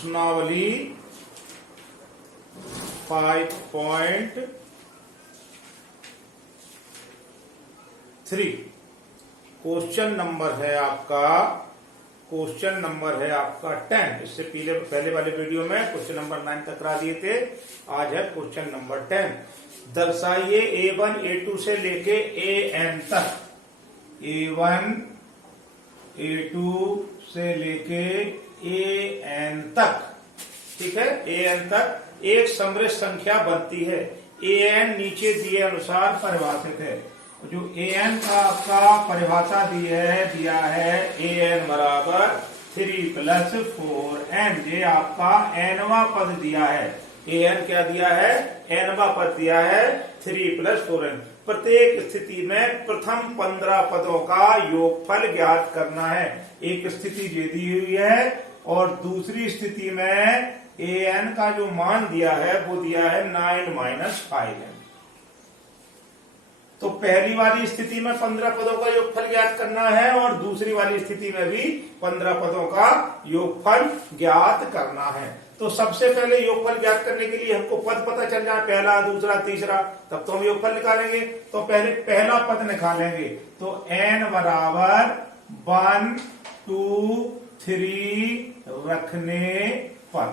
प्रश्नावली 5.3 question number है आपका 10। इससे पहले वाले वीडियो में क्वेश्चन नंबर 9 तक करा दिए थे। आज है क्वेश्चन नंबर 10। दर्शाइए A1 A2 से लेके AN तक, A1 A2 से लेके AN तक, ठीक है, AN तक एक समृद्ध संख्या बनती है। AN नीचे दिए अनुसार परिभाषित है। जो AN का आपका परिभाषा दिया है AN बराबर 3 + 4n। ये आपका nवा पद दिया है। AN क्या दिया है? nवा पद दिया है 3 + 4n। प्रत्येक स्थिति में प्रथम 15 पदों का योगफल ज्ञात करना है। एक स्थिति ये दी हुई है और दूसरी स्थिति में AN का जो मान दिया है वो दिया है 9 - 5n। तो पहली वाली स्थिति में 15 पदों का योगफल ज्ञात करना है और दूसरी वाली स्थिति में भी 15 पदों का योगफल ज्ञात करना है। तो सबसे पहले योगफल ज्ञात करने के लिए हमको पद पता चल जाए, पहला, दूसरा, तीसरा, तब तो हम योगफल निकालेंगे। तो पहले पहला पद निकालेंगे। तो n बराबर 1 2 3 रखने पर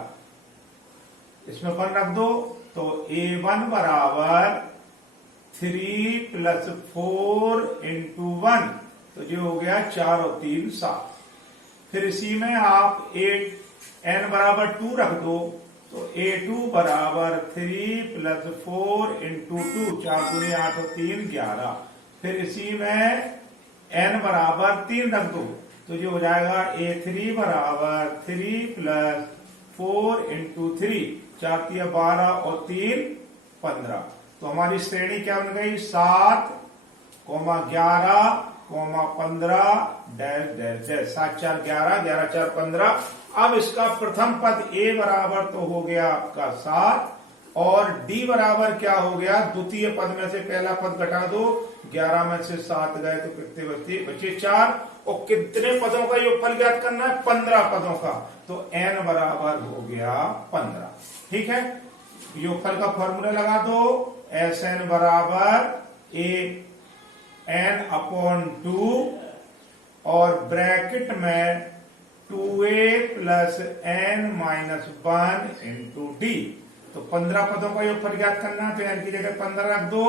इसमें 1 रख दो। तो A1 बराबर 3 + 4 × 1, तो जो हो गया 4 और 3 7। फिर इसी में आप n बराबर 2 रख दो। तो A2 बराबर 3 + 4 × 2, 4 × 8 और 3 11। फिर इसी में n बराबर 3 रख दो। तो जो हो जाएगा A3 बराबर 3 + 4 × 3, 4 × 12 और 3 15। तो हमारी श्रेणी क्या बन गई? 7, 11, 15 डैश डैश डैश। 7 4 11, 11 4 15। अब इसका प्रथम पद A बराबर तो हो गया आपका 7 और D बराबर क्या हो गया? द्वितीय पद में से पहला पद घटा दो। 11 में से 7 गए तो कितने बचे? 4। और कितने पदों का योगफल ज्ञात करना है? 15 पदों का। तो n बराबर हो गया 15। ठीक है, योगफल का फॉर्मूला लगा दो। Sn बराबर n/2 और ब्रैकेट में 2a + n - 1 × d। तो 15 पदों का योगफल ज्ञात करना है। तो n की जगह 15 रख दो।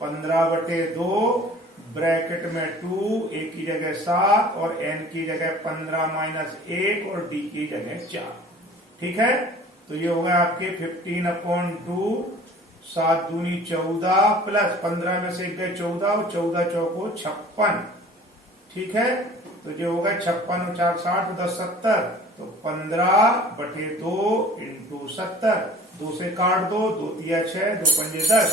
15/2 ब्रैकेट में 2, a की जगह 7 और n की जगह 15 - 1 और d की जगह 4। ठीक है, तो ये होगा आपके 15/2, 7 दूनी 14 प्लस 15 में से गए 14 और 14 चौको 56। ठीक है, तो जो होगा 56 और 4 60, 10 70। तो 15/2 × 70। 2 से काट दो, 2 तिया 6, 2 पंजे 10।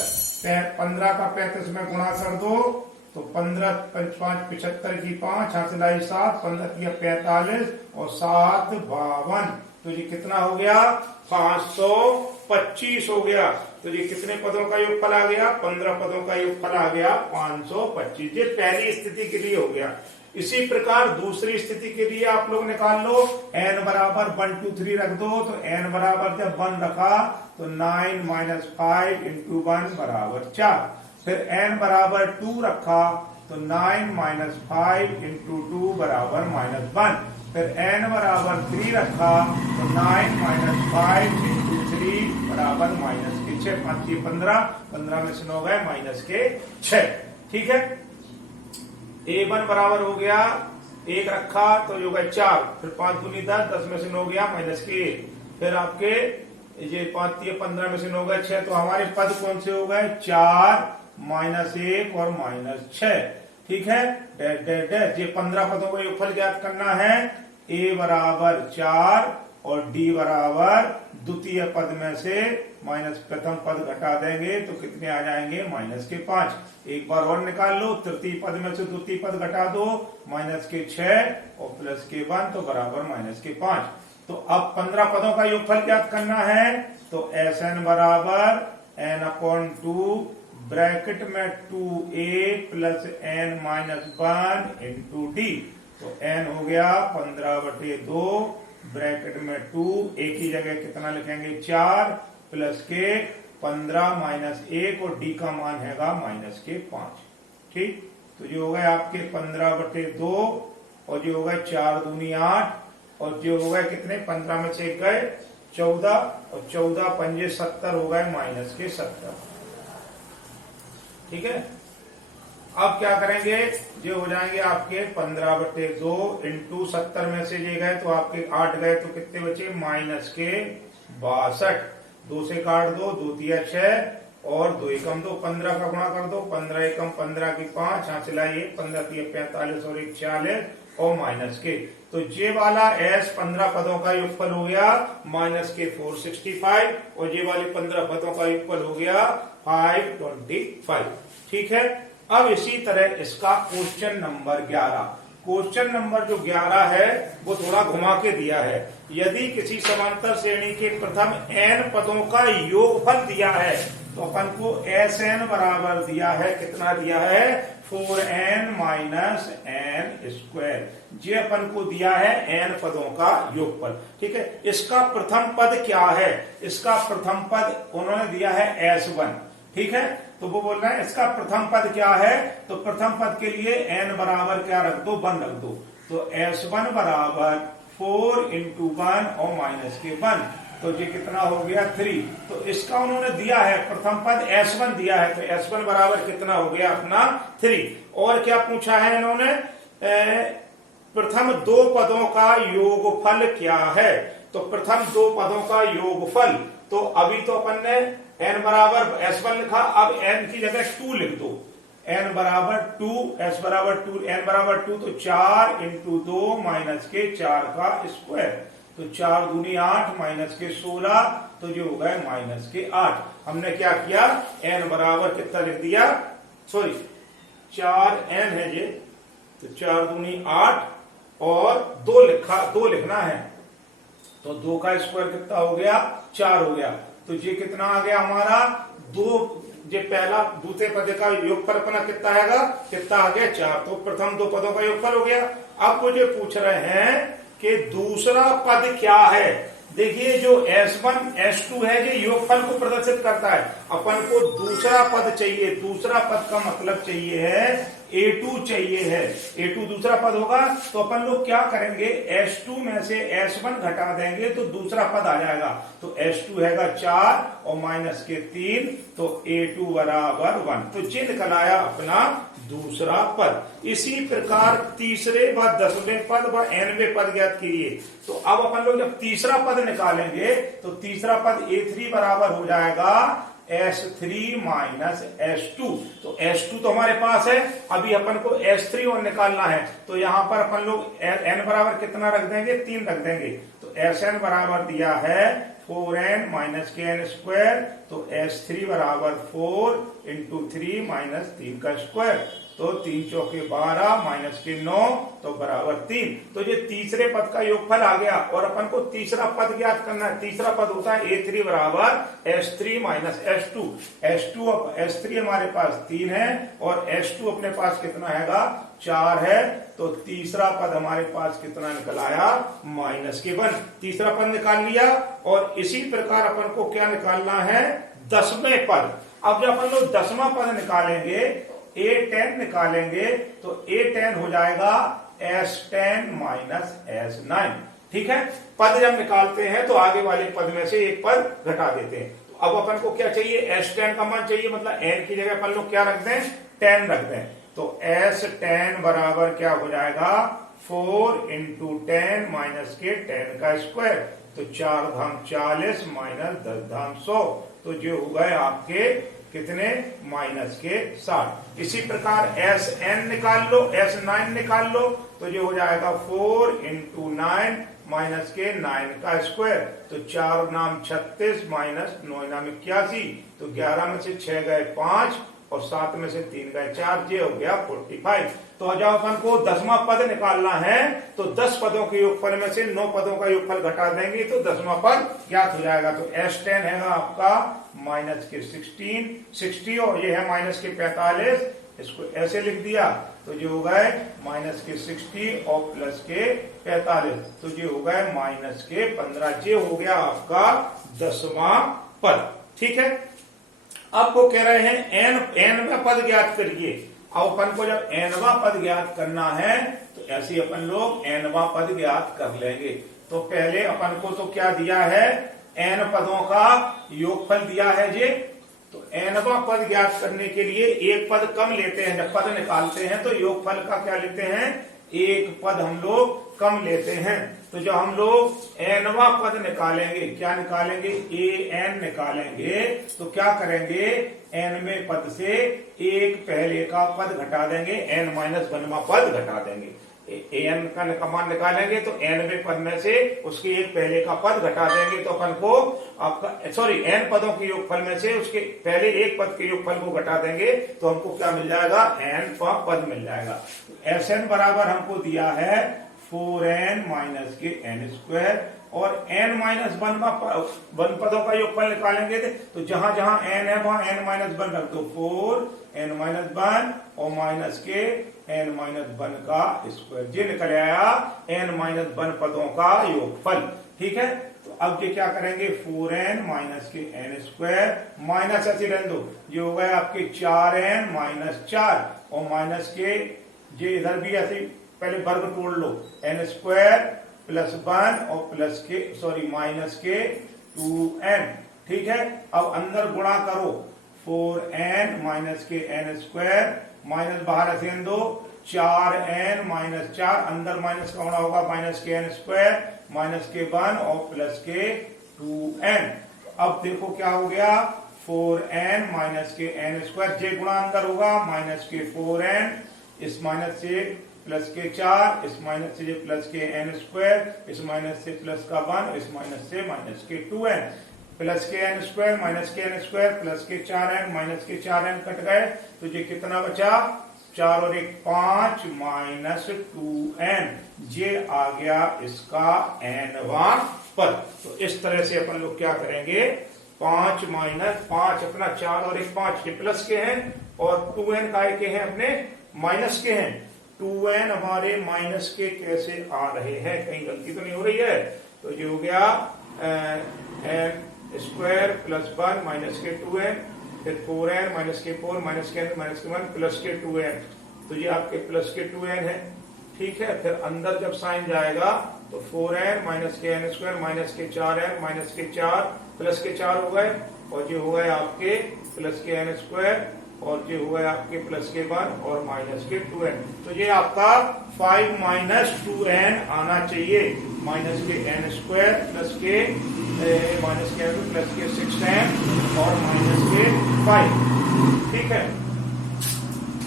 15 का 35 में गुणा कर दो। तो 15 5 75 की 5, 6 लाई 7, 15 तिया 45 और 7 52। तो ये कितना हो गया? 525 हो गया। तो ये कितने पदों का योगफल आ गया? 15 पदों का योगफल आ गया 525। ये पहली स्थिति के लिए हो गया। इसी प्रकार दूसरी स्थिति के लिए आप लोग निकाल लो। n बराबर 1 2 3 रख दो। तो n बराबर जब 1 रखा तो 9 - 5 × 1 बराबर 4। फिर n बराबर 2 रखा तो 9 - 5 × 2 बराबर -1। फिर n बराबर 3 रखा तो 9 - 5 × 3 बराबर -6। 5 × 15, 15 में से 9 गए -6। ठीक है, A1 बराबर हो गया 1 रखा तो जो गए 4। फिर 5 दूनी 10, 10 में से 9 गया -1। फिर आपके ये 5 × 15 में से 9 गए 6। तो हमारे पद कौन से हो गए? 4, -1 और -6। ठीक है, डैश डैश डैश। ये 15 पदों का योगफल ज्ञात करना है। A बराबर 4 और D बराबर द्वितीय पद में से प्रथम पद घटा देंगे तो कितने आ जाएंगे? -5। एक बार और निकाल लो। तृतीय पद में से द्वितीय पद घटा दो। -6 और +1 तो बराबर -5। तो अब 15 पदों का योगफल ज्ञात करना है। तो Sn बराबर n/2 ब्रैकेट में 2a + n - 1 × d। तो n हो गया 15/2 ब्रैकेट में 2, एक ही जगह कितना लिखेंगे 4 प्लस के 15 माइनस 1 और डी का मान हैगा माइनस के 5। ठीक, तो जो हो गए आपके 15/2 और जो हो गए 4 दूनी 8 और जो हो गए कितने 15 में से 1 गए 14 और 14 पंजे 70 हो गए माइनस के 70। ठीक है, अब क्या करेंगे, जो हो जाएंगे आपके 15/2 इंटू 70 में से ये गए तो आपके 8 गए तो कितने बचे माइनस के 62। 2 से काट दो, 2 तिया 6 और 2 एकम 2, 15 का गुणा कर दो, 15 एकम 15 की 5, यहाँ से लाइए 15 तिया 45 और 1 46 और माइनस के, तो ये वाला एस 15 पदों का योगफल हो गया माइनस के 465 और ये वाले 15 पदों का योगफल हो गया 525। ठीक है, अब इसी तरह इसका क्वेश्चन नंबर 11, क्वेश्चन नंबर जो 11 है वो थोड़ा घुमा के दिया है। यदि किसी समांतर श्रेणी के प्रथम n पदों का योगफल दिया है तो अपन को Sn बराबर दिया है, कितना दिया है 4n माइनस n स्क्वायर, ये अपन को दिया है n पदों का योगफल। ठीक है, इसका प्रथम पद क्या है, इसका प्रथम पद उन्होंने दिया है S1। ठीक है, तो वो बोल रहे हैं इसका प्रथम पद क्या है, तो प्रथम पद के लिए n बराबर क्या रख दो 1 रख दो, तो S1 बराबर 4 इंटू 1 और माइनस के 1, तो ये कितना हो गया 3। तो इसका उन्होंने दिया है प्रथम पद S1 दिया है, तो S1 बराबर कितना हो गया अपना 3। और क्या पूछा है इन्होंने, प्रथम 2 पदों का योगफल क्या है, तो प्रथम 2 पदों का योगफल, तो अभी तो अपन ने n बराबर S1 लिखा, अब n की जगह 2 लिख दो, n बराबर 2, s बराबर 2, n बराबर 2, तो 4 इंटू 2 माइनस के 4 का स्क्वायर, तो 4 दूनी 8 माइनस के 16, तो जो हो गए माइनस के 8। हमने क्या किया, n बराबर कितना लिख दिया, सॉरी 4n है ये, तो 4 दूनी 8 और 2 लिखना है, तो 2 का स्क्वायर कितना हो गया 4 हो गया, तो ये कितना आ गया हमारा 2, ये पहला दूसरे पद का योगफल अपना कितना आएगा, कितना आ गया 4, तो प्रथम 2 पदों का योगफल हो गया। अब मुझे पूछ रहे हैं कि दूसरा पद क्या है, देखिए जो S1 S2 है ये योगफल को प्रदर्शित करता है, अपन को दूसरा पद चाहिए, दूसरा पद का मतलब चाहिए है A2 चाहिए है, A2 दूसरा पद होगा, तो अपन लोग क्या करेंगे S2 में से S1 घटा देंगे तो दूसरा पद आ जाएगा, तो S2 हैगा 4 और माइनस के 3, तो A2 बराबर 1, तो ये निकल आया अपना दूसरा पद। इसी प्रकार तीसरे व 10वें पद व nवें पद ज्ञात कीजिए, तो अब अपन लोग जब तीसरा पद निकालेंगे तो तीसरा पद A3 बराबर हो जाएगा S3 माइनस S2, तो S2 तो हमारे पास है, अभी अपन को S3 और निकालना है, तो यहां पर अपन लोग n बराबर कितना रख देंगे 3 रख देंगे, तो Sn बराबर दिया है 4n माइनस के n स्क्वायर, तो S3 बराबर 4 इंटू 3 माइनस 3 का स्क्वायर, तो 3 चौके 12 माइनस के 9, तो बराबर 3, तो ये तीसरे पद का योगफल आ गया। और अपन को तीसरा पद ज्ञात करना है, तीसरा पद होता है A3 बराबर S3 माइनस S2, S3 हमारे पास 3 है और S2 अपने पास कितना हैगा 4 है, तो तीसरा पद हमारे पास कितना निकल आया माइनस के 1, तीसरा पद निकाल लिया। और इसी प्रकार अपन को क्या निकालना है 10वें पद। अब जब अपन लोग 10वां पद निकालेंगे A10 निकालेंगे तो A10 हो जाएगा S10 माइनस S9। ठीक है, पद जब निकालते हैं तो आगे वाले पद में से एक पद घटा देते हैं, तो अब अपन को क्या चाहिए S10 का मान चाहिए, मतलब n की जगह अपन लोग क्या रख दें 10 रख दें, तो S10 बराबर क्या हो जाएगा 4 इंटू 10 माइनस के 10 का स्क्वायर, तो 4 धाम 40 माइनस 10 धाम 100, तो जो हो गए आपके कितने माइनस के 60। इसी प्रकार Sn निकाल लो, S9 निकाल लो, तो जो हो जाएगा 4 इंटू 9 माइनस के 9 का स्क्वायर, तो 4 नाम 36 माइनस 9 नाम 81, तो 11 में से 6 गए 5 और 7 में से 3 गए 4, ये हो गया 45। तो जब अपन को 10वां पद निकालना है तो 10 पदों के योगफल में से 9 पदों का योगफल घटा देंगे तो 10वां पद ज्ञात हो जाएगा। तो S10 है आपका माइनस के 60 और ये है माइनस के 45, इसको ऐसे लिख दिया, तो तो ये हो गए माइनस के 60 और प्लस के 45, तो ये हो गए माइनस के 15। ये हो गया आपका 10वां पद। ठीक है, अब वो कह रहे हैं एनवां पद ज्ञात करिए। अब अपन को जब एनवां पद ज्ञात करना है तो ऐसे अपन लोग एनवां पद ज्ञात कर लेंगे। तो पहले अपन को तो क्या दिया है, एन पदों का योगफल दिया है जी। तो एनवां पद ज्ञात करने के लिए एक पद कम लेते हैं, जब पद निकालते हैं तो योगफल का क्या लेते हैं, एक पद हम लोग कम लेते हैं। तो जब हम लोग एनवां पद निकालेंगे, क्या निकालेंगे, ए एन निकालेंगे, तो क्या करेंगे, एनवें पद से एक पहले का पद घटा देंगे, एन माइनस 1वां पद घटा देंगे। एन का मान निकालेंगे तो एनवें पद में से उसके एक पहले का पद घटा देंगे, तो अपन को आपका सॉरी एन पदों के योगफल में से उसके पहले एक पद के योगफल को घटा देंगे, तो हमको क्या मिल जाएगा, एन पद मिल जाएगा। एस एन बराबर हमको दिया है 4n माइनस के एन स्क्वायर, और n माइनस 1 पदों का योगफल निकालेंगे तो जहां जहां n है वहां n माइनस 1 रख दो, 4n माइनस 1 और माइनस के n माइनस 1 का स्क्वायर। ये निकल आया n माइनस 1 पदों का योगफल। ठीक है, तो अब ये क्या करेंगे, 4n माइनस के n स्क्वायर माइनस ऐसे रहने दो, ये हो गए आपके 4n माइनस 4 और माइनस के ये इधर भी ऐसे पहले वर्ग तोड़ लो, n स्क्वायर प्लस 1 और प्लस के सॉरी माइनस के 2n। ठीक है, अब अंदर गुणा करो, 4n माइनस के n स्क्वायर माइनस बाहर ऐसे दो, 4n माइनस 4 अंदर माइनस का गुणा होगा, माइनस के n स्क्वायर माइनस के 1 और प्लस के 2n। अब देखो क्या हो गया, 4n माइनस के n स्क्वायर, जे गुणा अंदर होगा, माइनस के 4n इस माइनस से प्लस के 4, इस माइनस से प्लस के n स्क्वायर, इस माइनस से प्लस का 1, इस माइनस से माइनस के 2n, प्लस के n स्क्वायर माइनस के n स्क्वायर प्लस के 4n माइनस के 4n कट गए, तो ये कितना बचा, 4 और 1 5 माइनस 2n। ये आ गया इसका nवां पद। तो इस तरह से अपन लोग क्या करेंगे, 5 माइनस 5 अपना 4 और 1 5 ये प्लस के हैं, और 2n काय के हैं, अपने माइनस के हैं। 2n हमारे माइनस के कैसे आ रहे हैं, कहीं गलती तो नहीं हो रही है। तो ये हो गया n स्क्वायर प्लस 1 माइनस के 2n, फिर 4n माइनस के 4 माइनस के 1 प्लस के 2n, तो ये आपके प्लस के 2n है। ठीक है, फिर अंदर जब साइन जाएगा तो 4n माइनस के n स्क्वायर माइनस के 4n माइनस के 4 प्लस के 4 हो गए, और ये हो गए आपके प्लस के n स्क्वायर, और ये हुआ आपके प्लस के 1 और माइनस के 2n। तो ये आपका 5 माइनस 2n आना चाहिए, माइनस के n स्क्वायर प्लस के माइनस के प्लस के 6n और माइनस के 5। ठीक है,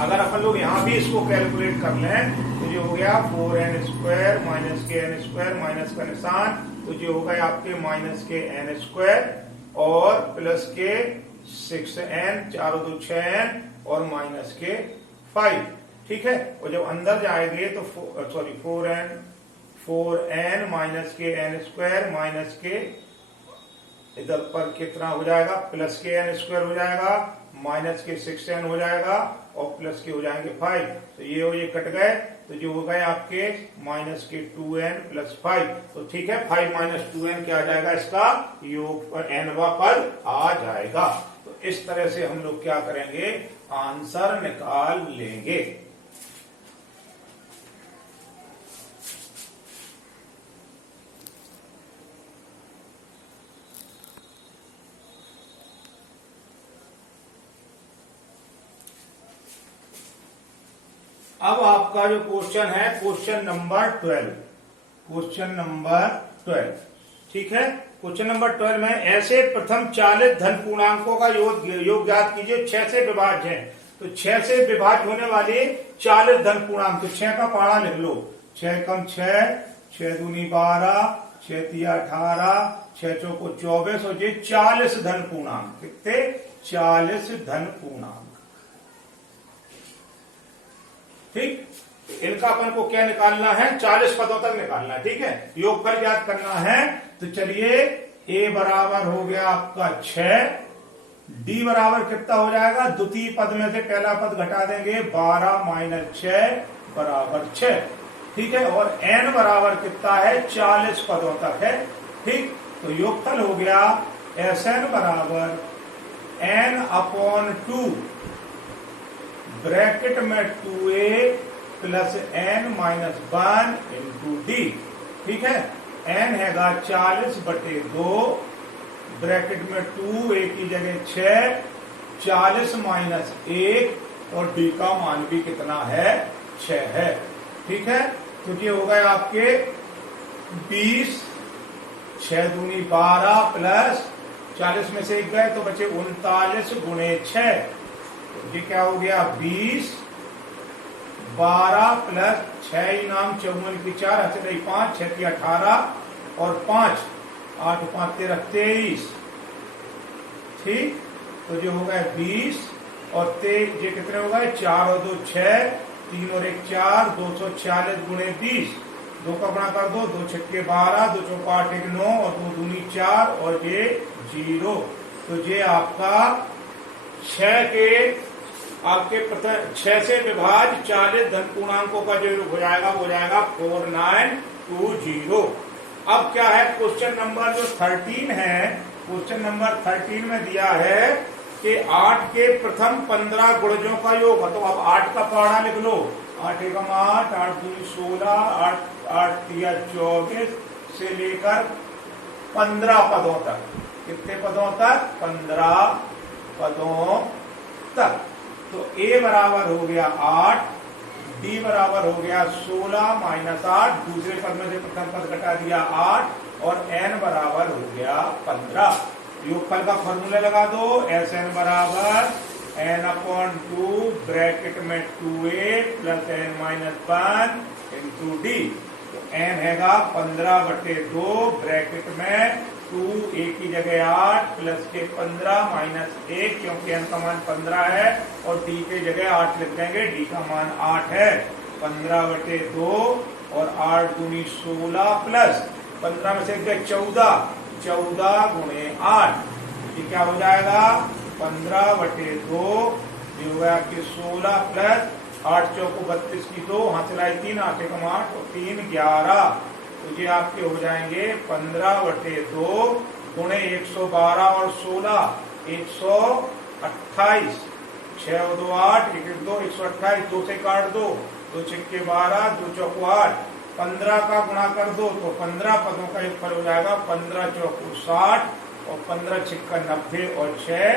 अगर अपन लोग यहाँ भी इसको कैलकुलेट कर लें तो ये हो गया 4n स्क्वायर माइनस के n स्क्वायर माइनस का निशान, तो ये हो गया आपके माइनस के n स्क्वायर और प्लस के 6n 4 2 6n और माइनस के 5। ठीक है, और जब अंदर जाएंगे तो सॉरी 4n माइनस के n स्क्वायर माइनस के इधर पर कितना हो जाएगा, प्लस के n स्क्वायर हो जाएगा, माइनस के 6n हो जाएगा और प्लस के हो जाएंगे 5। तो ये कट गए, तो जो हो गए आपके माइनस के 2n प्लस 5। तो ठीक है, 5 माइनस 2n क्या आ जाएगा, इसका योग nवां पद आ जाएगा। तो इस तरह से हम लोग क्या करेंगे, आंसर निकाल लेंगे। अब आपका जो क्वेश्चन है, क्वेश्चन नंबर 12, क्वेश्चन नंबर 12। ठीक है, क्वेश्चन नंबर 12 में ऐसे प्रथम 40 धन पूर्णांकों का योग ज्ञात कीजिए। 6 से विभाज्य है, तो 6 से विभाज्य होने वाले 40 धन पूर्णांक, तो 6 का पहाड़ा लिख लो, 6 कम 6, 6 दूनी 12, 6 तिया 18, 6 चौको 24 और ये 40 धन पूर्णांक। कितने, 40 धन पूर्णांक। ठीक, इनका अपन को क्या निकालना है, 40 पदों तक निकालना है। ठीक है, योगफल ज्ञात करना है। तो चलिए, a बराबर हो गया आपका 6, डी बराबर कितना हो जाएगा, द्वितीय पद में से पहला पद घटा देंगे, 12 माइनस 6 बराबर 6। ठीक है, और एन बराबर कितना है, 40 पदों तक है। ठीक, तो योगफल हो गया एस एन बराबर एन अपॉन 2 ब्रैकेट में 2a plus n minus 1 into d. ठीक है, एन हैगा 40/2 ब्रैकेट में 2 a की जगह 6, 40 माइनस 1 और डी का मान भी कितना है, 6 है। ठीक है, तो ये हो गए आपके 20, 6 दूनी 12 प्लस 40 में से 1 गए तो बचे 39 गुणे 6। तो ये क्या हो गया, 20, 12 प्लस 6 इनाम 54 की 4 हंसे 5, 6 की 18 और 5, 8 5 13 23। ठीक, तो जो हो गए 20 और ये कितने हो गए, 4 और 2 6, 3 और 1 4, 240 गुणे 20, 2 का गुणा कर दो, 2 छक्के 12, 2 चौका 8 1 9 और 2 दूनी 4 और ये 0। तो ये आपका 6 के आपके 6 से विभाज्य 40 धन पूर्णांकों का जो हो जाएगा वो हो जाएगा 4920। अब क्या है, क्वेश्चन नंबर जो 13 है, क्वेश्चन नंबर 13 में दिया है कि 8 के प्रथम 15 गुणजों का योग। तो अब 8 का पहाड़ा लिख लो, 8 एकम 8, 8 दूनी 16, 8 तिया 24 से लेकर 15 पदों तक। कितने पदों तक, 15 पदों तक। तो a बराबर हो गया 8, d बराबर हो गया 16 माइनस 8, दूसरे पद में से प्रथम पद घटा दिया 8 और n बराबर हो गया 15। योगफल का फॉर्मूला लगा दो, एस एन बराबर n अपॉन 2 ब्रैकेट में 2a plus n minus 1 into D. तो n हैगा 15/2 ब्रैकेट में 2a की जगह 8 प्लस के 15 माइनस 1, क्योंकि n का मान 15 है और d के जगह 8 लिख देंगे, d का मान 8 है। 15/2 और 8 दूनी 16 प्लस 15 में से 14, 14 गुणे 8, ये क्या हो जाएगा, 15/2 ये हो गया आपके 16 प्लस 8 चौको 32 की 2, हाथ चलाई 3, 8 एकम 8 और 3 11। तो ये आपके हो जाएंगे 15/2 गुणे 112 और 16 128, 6 और 2 8, 1 1 2 128, 2 से काट दो, 2 छक्के 12, 2 चौको 8, 15 का गुणा कर दो तो 15 पदों का योगफल हो जाएगा 15 चौको 60 और 15 छिक्का 90 और 6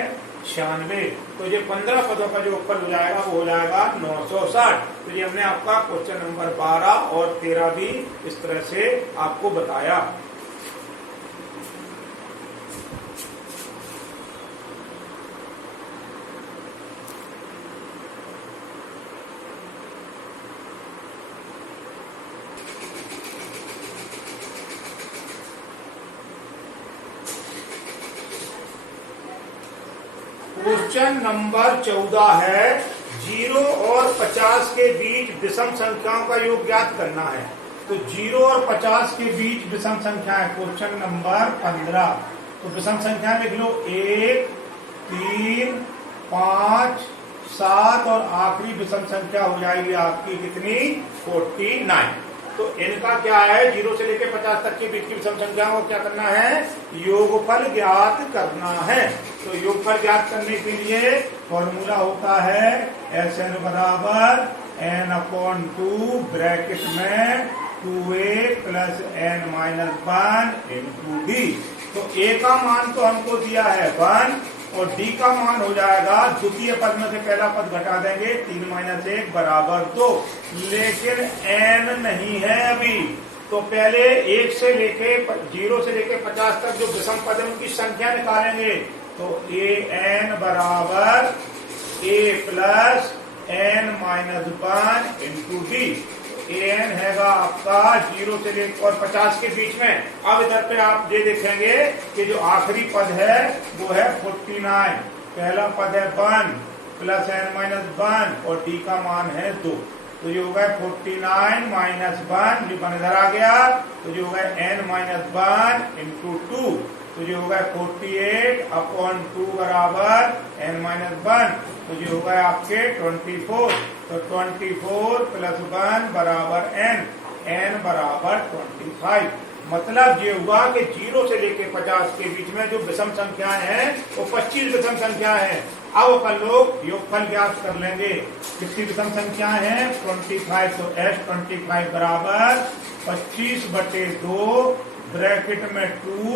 96। तो ये 15 पदों का जो योगफल हो जाएगा वो हो जाएगा 960। तो ये हमने आपका क्वेश्चन नंबर 12 और 13 भी इस तरह से आपको बताया। क्वेश्चन नंबर 14 है, 0 और 50 के बीच विषम संख्याओं का योग ज्ञात करना है। तो 0 और 50 के बीच विषम संख्या है, क्वेश्चन नंबर 15। तो विषम संख्या लिख लो, 1 3 5 7 और आखिरी विषम संख्या हो जाएगी आपकी कितनी, 49। तो इनका क्या है, 0 से लेकर 50 तक के बीच की विषम संख्याओं को क्या करना है, योगफल ज्ञात करना है। तो योगफल ज्ञात करने के लिए फॉर्मूला होता है एस एन बराबर n अपॉन 2 ब्रैकेट में 2a plus n minus 1 into D. तो a का मान तो हमको दिया है 1 और d का मान हो जाएगा, द्वितीय पद में से पहला पद घटा देंगे, 3 माइनस 1 बराबर 2। लेकिन n नहीं है अभी, तो पहले 1 से लेके 0 से लेके 50 तक जो विषम पद है उनकी संख्या निकालेंगे। तो a n बराबर a plus n minus 1 into D. a n हैगा आपका 0 से लेकर और 50 के बीच में। अब इधर पे आप ये देखेंगे कि जो आखिरी पद है वो है 49, पहला पद है 1 प्लस n माइनस 1 और d का मान है 2। तो ये होगा 49 माइनस 1, जो इधर आ गया, तो जो होगा n माइनस 1 इंटू 2 तो जो होगा 48/2 बराबर n-1, तो जो होगा आपके 24, तो 24 + 1 बराबर n बराबर 25। मतलब ये हुआ कि 0 से लेके 50 के बीच में जो विषम संख्याएं हैं वो 25 विषम संख्या है। अब अपन लोग योगफल ज्ञात कर लेंगे। कितनी विषम संख्याएं हैं? 25, तो S25 बराबर 25/2 ब्रैकेट में 2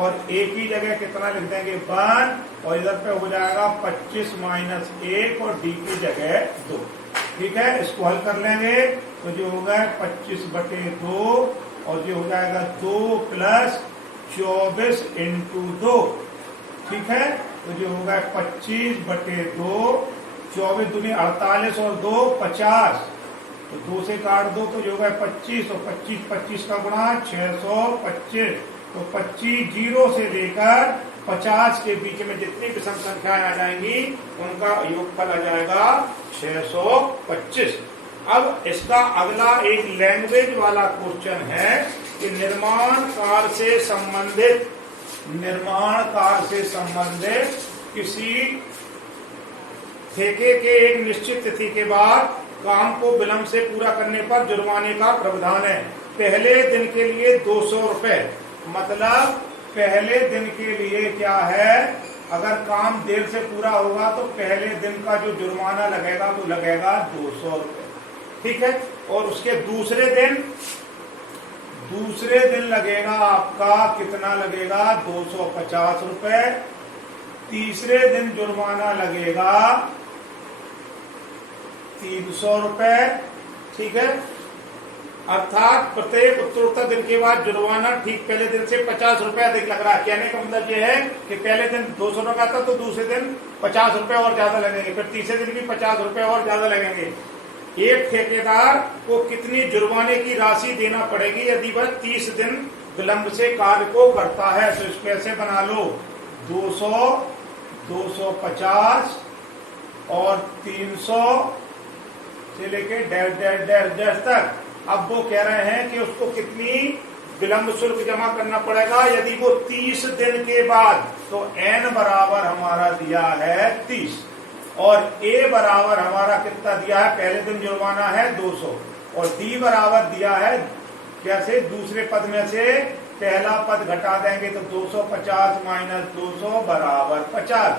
और एक ही जगह कितना लिख देंगे 1 और इधर पे हो जाएगा 25 - 1 और d की जगह 2। ठीक है, इसको हल कर लेंगे तो जो होगा 25/2 और जो हो जाएगा 2 + 24 × 2। ठीक है, तो जो होगा 25/2, 24 दूनी 48 और 2 50, तो 2 से काट दो तो जो होगा 25 और 25 का गुणा 625, तो 25 0 से लेकर 50 के बीच में जितनी विषम संख्याएं आ जाएंगी उनका योगफल आ जाएगा 625। अब इसका अगला एक लैंग्वेज वाला क्वेश्चन है कि निर्माण कार्य से संबंधित किसी ठेके के एक निश्चित तिथि के बाद काम को विलंब से पूरा करने पर जुर्माने का प्रावधान है। पहले दिन के लिए 200 रुपए, मतलब पहले दिन के लिए क्या है, अगर काम देर से पूरा होगा तो पहले दिन का जो जुर्माना लगेगा वो लगेगा 200 रुपए। ठीक है, और उसके दूसरे दिन लगेगा आपका कितना लगेगा 250 रुपए। तीसरे दिन जुर्माना लगेगा 300 रुपए। ठीक है, अर्थात प्रत्येक उत्तरोत्तर दिन के बाद जुर्माना ठीक पहले दिन से 50 रुपए अधिक लग रहा है। कहने का मतलब यह है कि पहले दिन 200 रुपए था तो दूसरे दिन 50 रुपए और ज्यादा लगेंगे, फिर तीसरे दिन भी 50 रुपए और ज्यादा लगेंगे। एक ठेकेदार को कितनी जुर्माने की राशि देना पड़ेगी यदि वह 30 दिन विलंब से कार्य को करता है? तो इसको ऐसे बना लो 200, 250 और 300 से लेके डैश डैश डैश डैश तक। अब वो कह रहे हैं कि उसको कितनी विलंब शुल्क जमा करना पड़ेगा यदि वो 30 दिन के बाद, तो n बराबर हमारा दिया है 30 और a बराबर हमारा कितना दिया है, पहले दिन जुर्माना है 200 और d बराबर दिया है, जैसे दूसरे पद में से पहला पद घटा देंगे तो 250 - 200 बराबर 50।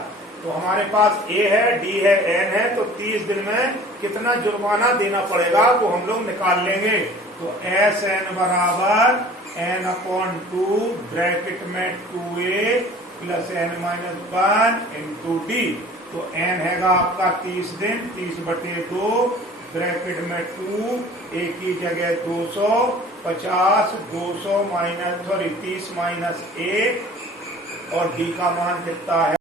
तो हमारे पास a है, d है, n है, तो 30 दिन में कितना जुर्माना देना पड़ेगा वो हम लोग निकाल लेंगे। तो SN बराबर n/2 ब्रैकेट में 2a + n-1 × d। तो n हैगा आपका 30 दिन, 30/2 ब्रैकेट में 2, a की जगह 200, 50, 200 - 30 - 1 और d का मान कितना है